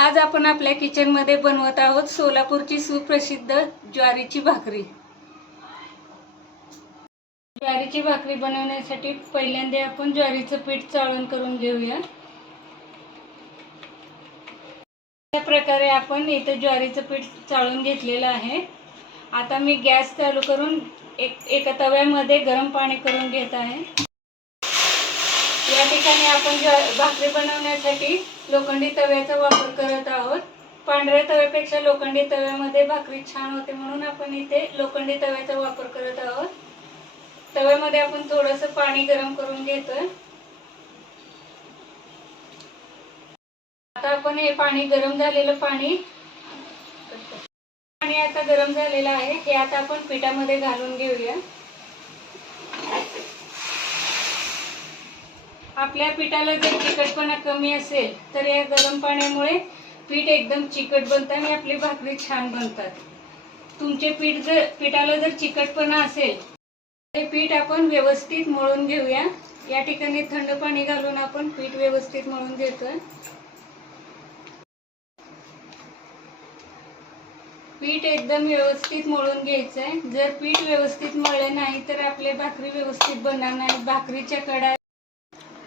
आज आपण आपल्या किचनमध्ये बनवत आहोत सोलापूरची सुप्रसिद्ध ज्वारीची भाकरी. ज्वारीची भाकरी बनवण्यासाठी पहिल्यांदा आपण ज्वारीचं पीठ चाळून करून घेऊया. अशा प्रकारे आपण इथं ज्वारीचं पीठ चाळून घेतलेलं आहे. आता मी गॅस चालू करून एक एका तव्यामध्ये गरम पाणी करून घेत आहे. या ठिकाणी आपण भाकरी बनवण्यासाठी लोखंडी तव्याचा वापर करत आहोत. पांढऱ्या तव्यापेक्षा लोखंडी तव्यामध्ये भाकरी छान होते म्हणून आपण इथे लोखंडी तव्याचा वापर करत आहोत. तव्यामध्ये आपण थोडंसं पाणी गरम करून घेतोय. आता आपण हे पाणी गरम झालेलं पाणी पाणी आता गरम झालेलं आहे. हे आता आपण पिठामध्ये घालून घेऊया. आपल्या पिठाला जर चिकटपणा कमी असेल तर या गरम पाण्यामुळे पीठ एकदम चिकट बनतं आणि आपली भाकरी छान बनतात. तुमचे पीठ जर पिठाला जर चिकटपणा असेल हे पीठ आपण व्यवस्थित मळून घेऊया. या ठिकाणी थंड पाणी घालून आपण पीठ व्यवस्थित मळून घेतोय. पीठ एकदम व्यवस्थित मळून घ्यायचं आहे जर पीठ व्यवस्थित मळले नाही तर आपले भाकरी व्यवस्थित बनणार नाही. भाकरीच्या कडा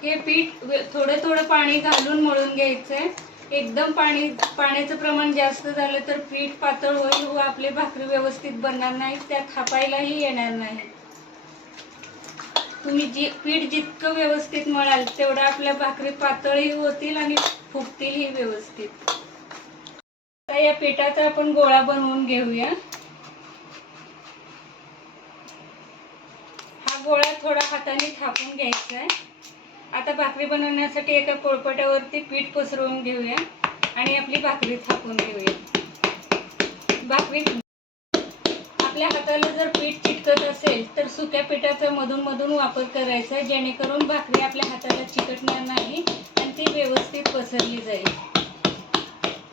हे पीठ थोडं थोडं पाणी घालून मळून घ्यायचं. आहे एकदम पाणी पाण्याचं प्रमाण जास्त झालं तर पीठ पातळ होईल व आपली भाकरी व्यवस्थित बनणार नाही त्या थापायलाही येणार नाही. तुम्ही जी पीठ जितकं व्यवस्थित मळाल तेवढं आपल्या भाकरी पातळही होतील आणि फुगतीलही व्यवस्थित. आता या पिठाचा आपण गोळा बनवून घेऊया. हा गोळा थोडा हाताने थापून घ्यायचा आहे. आता भाकरी बनवण्यासाठी एका पोळपाट्यावरती पीठ पसरवून घेऊया आणि आपली भाकरी थापून घेऊया. भाकरी आपल्या हाताला जर पीठ चिटकत असेल तर सुक्या पिठाचा मधून मधून वापर करायचा जेणेकरून भाकरी आपल्या हाताला चिकटणार नाही आणि ती व्यवस्थित पसरली जाईल.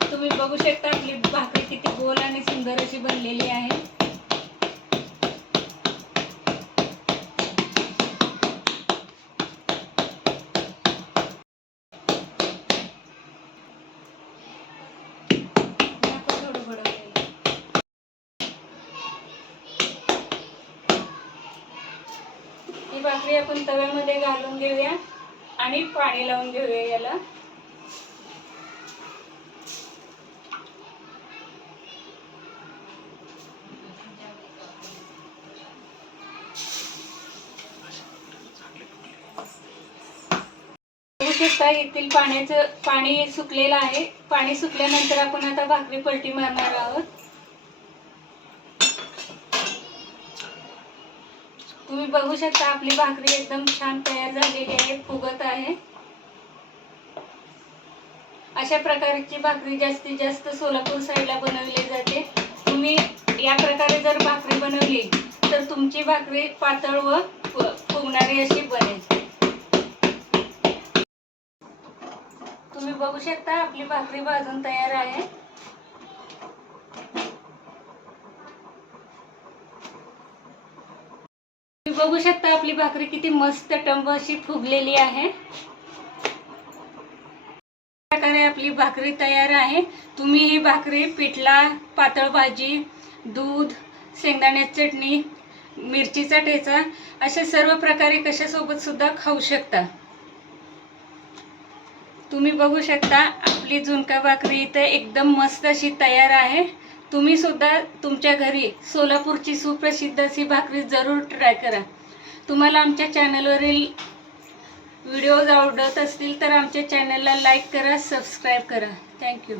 तुम्ही बघू शकता आपली भाकरी किती गोल आणि सुंदर अशी बनलेली आहे. ही भाकरी आपण तव्यामध्ये घालून घेऊया आणि पाणी लावून घेऊया याला. शकता येथील पाण्याचं पाणी सुकलेलं आहे. पाणी सुकल्यानंतर आपण आता भाकरी पलटी मारणार आहोत. तुम्ही बघू शकता आपली भाकरी एकदम छान तयार झालेली आहे फुगत आहे. अशा प्रकारची भाकरी जास्तीत जास्त सोलापूर साईडला बनवली जाते. तुम्ही या प्रकारे जर भाकरी बनवली तर तुमची भाकरी पातळ व फुगणारी अशी बनेल. तुम्ही बघू शकता आपली भाकरी भाजून तयार आहे. तुम्ही बघू शकता आपली भाकरी किती मस्त टंब अशी फुगलेली आहे. प्रकारे आपली भाकरी तयार आहे. तुम्ही ही भाकरी पिठला पातळ भाजी दूध शेंगदाण्याची चटणी मिरचीचा ठेचा अशा सर्व प्रकारे कशासोबत सुद्धा खाऊ शकता. तुम्ही बघू शकता आपली झुणका भाकरी इथं एकदम मस्त अशी तयार आहे. तुम्ही सुद्धा तुमच्या घरी सोलापूरची सुप्रसिद्ध अशी भाकरी जरूर ट्राय करा. तुम्हाला आमच्या चॅनलवरील व्हिडिओज आवडत असतील तर आमच्या चॅनलला लाईक करा सबस्क्राईब करा. थँक्यू